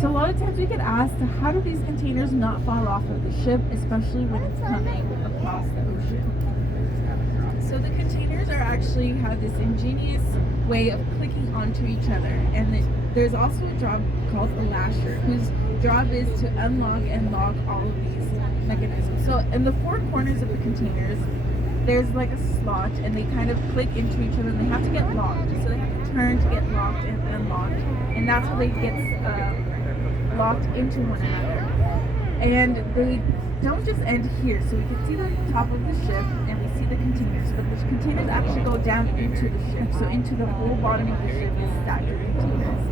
So a lot of times we get asked, how do these containers not fall off of the ship, especially when it's coming across the ocean? So the containers are actually have this ingenious way of clicking onto each other, and there's also a job called a lasher, whose job is to unlock and lock all of these mechanisms. So in the four corners of the containers, there's like a slot, and they kind of click into each other, and they have to get locked. So they have to turn to get locked and unlocked, and that's how they get locked into one another. And they don't just end here. So we can see the top of the ship, and we see the containers, but the containers actually go down into the ship. So into the whole bottom of the ship is stacked with containers.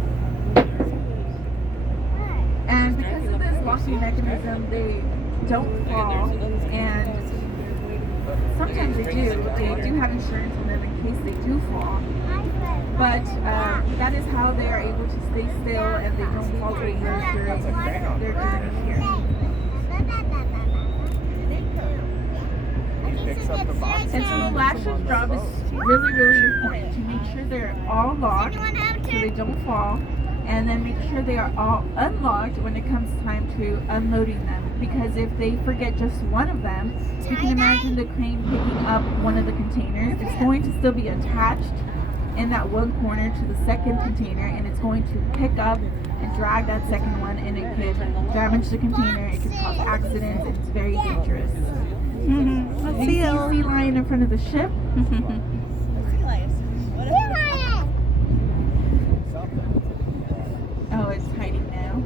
And because of this locking mechanism, they don't fall, and sometimes they do. They do have insurance on them in case they do fall. But that is how they are able to stay still and they don't fall over during their journey here. And so the lasher's job is really, really important to make sure they're all locked so they don't fall, and then make sure they are all unlocked when it comes time to unloading them. Because if they forget just one of them, you can imagine the crane picking up one of the containers. It's going to still be attached in that one corner to the second container, and it's going to pick up and drag that second one, and it could damage the container, it could cause accidents, and it's very dangerous. Mm-hmm. See a sea lion in front of the ship? Oh, it's hiding now.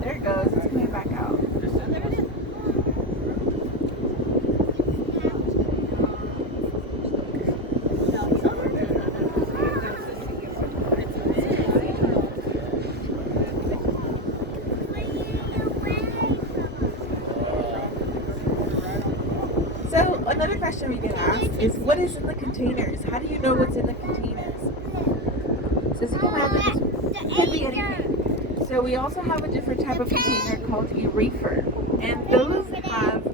There it goes. It's coming back out. So another question we get asked is, what is in the containers? How do you know what's in the containers? So as you can imagine, this could be anything. So we also have a different type of container called a reefer, and those have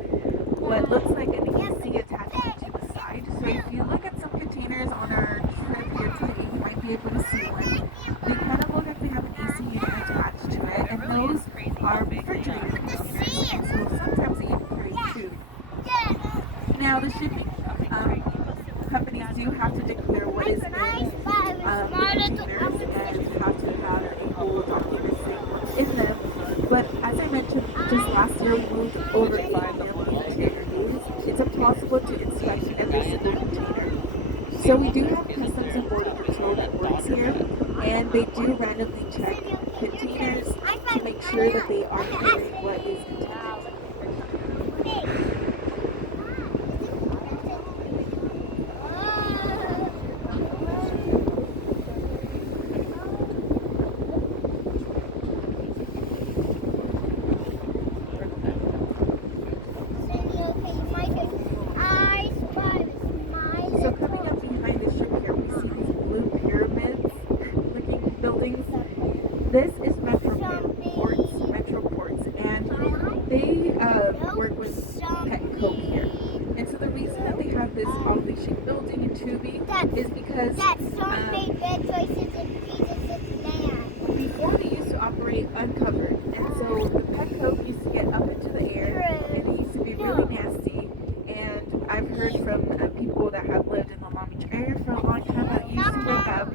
what looks like an EC attachment to the side. So if you look at some containers on our trip here today, you might be able to see one. They kind of look like they have an EC unit attached to it, and those are refrigerated containers, and so sometimes they even carry two. Now the shipping companies do have to declare what is in the containers, and have to have a whole document in them. But as I mentioned, just last year we moved over 5 million containers. It's impossible to inspect every single container. So we do have Customs and Border Patrol that works here, and they do randomly check containers to make sure that they are carrying what is contained. So coming up behind the ship here, we see these blue pyramid-looking buildings. This is Metroports, and they work with Petco here. And so the reason that they have this oddly shaped building in tubing is because before they used to operate uncovered, and so the Petco used to get up into the air, and it used to be really nasty. And I've heard from people that have lived in the Long Beach area for a long time that used to wake up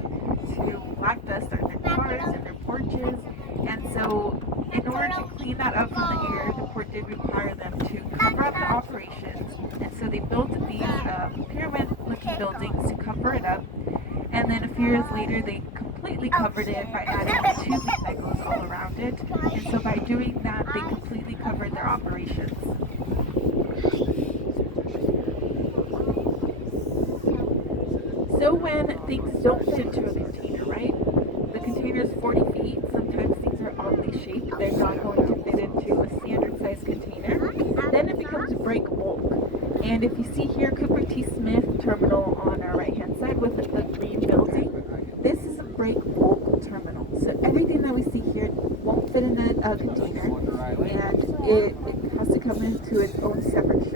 to black dust on their cars and their porches. And so in order to clean that up from the air, the port did require them to cover up the operations. And so they built these pyramid-looking buildings to cover it up. And then a few years later, they completely covered it by adding tubing that goes all around it. And so by doing that, they completely covered their operations. don't fit into a container, right? The container is 40 feet. Sometimes things are oddly shaped. They're not going to fit into a standard size container. Then it becomes break bulk. And if you see here, Cooper T. Smith terminal on our right hand side with the green building, this is a break bulk terminal. So everything that we see here won't fit in that container, and it has to come into its own separate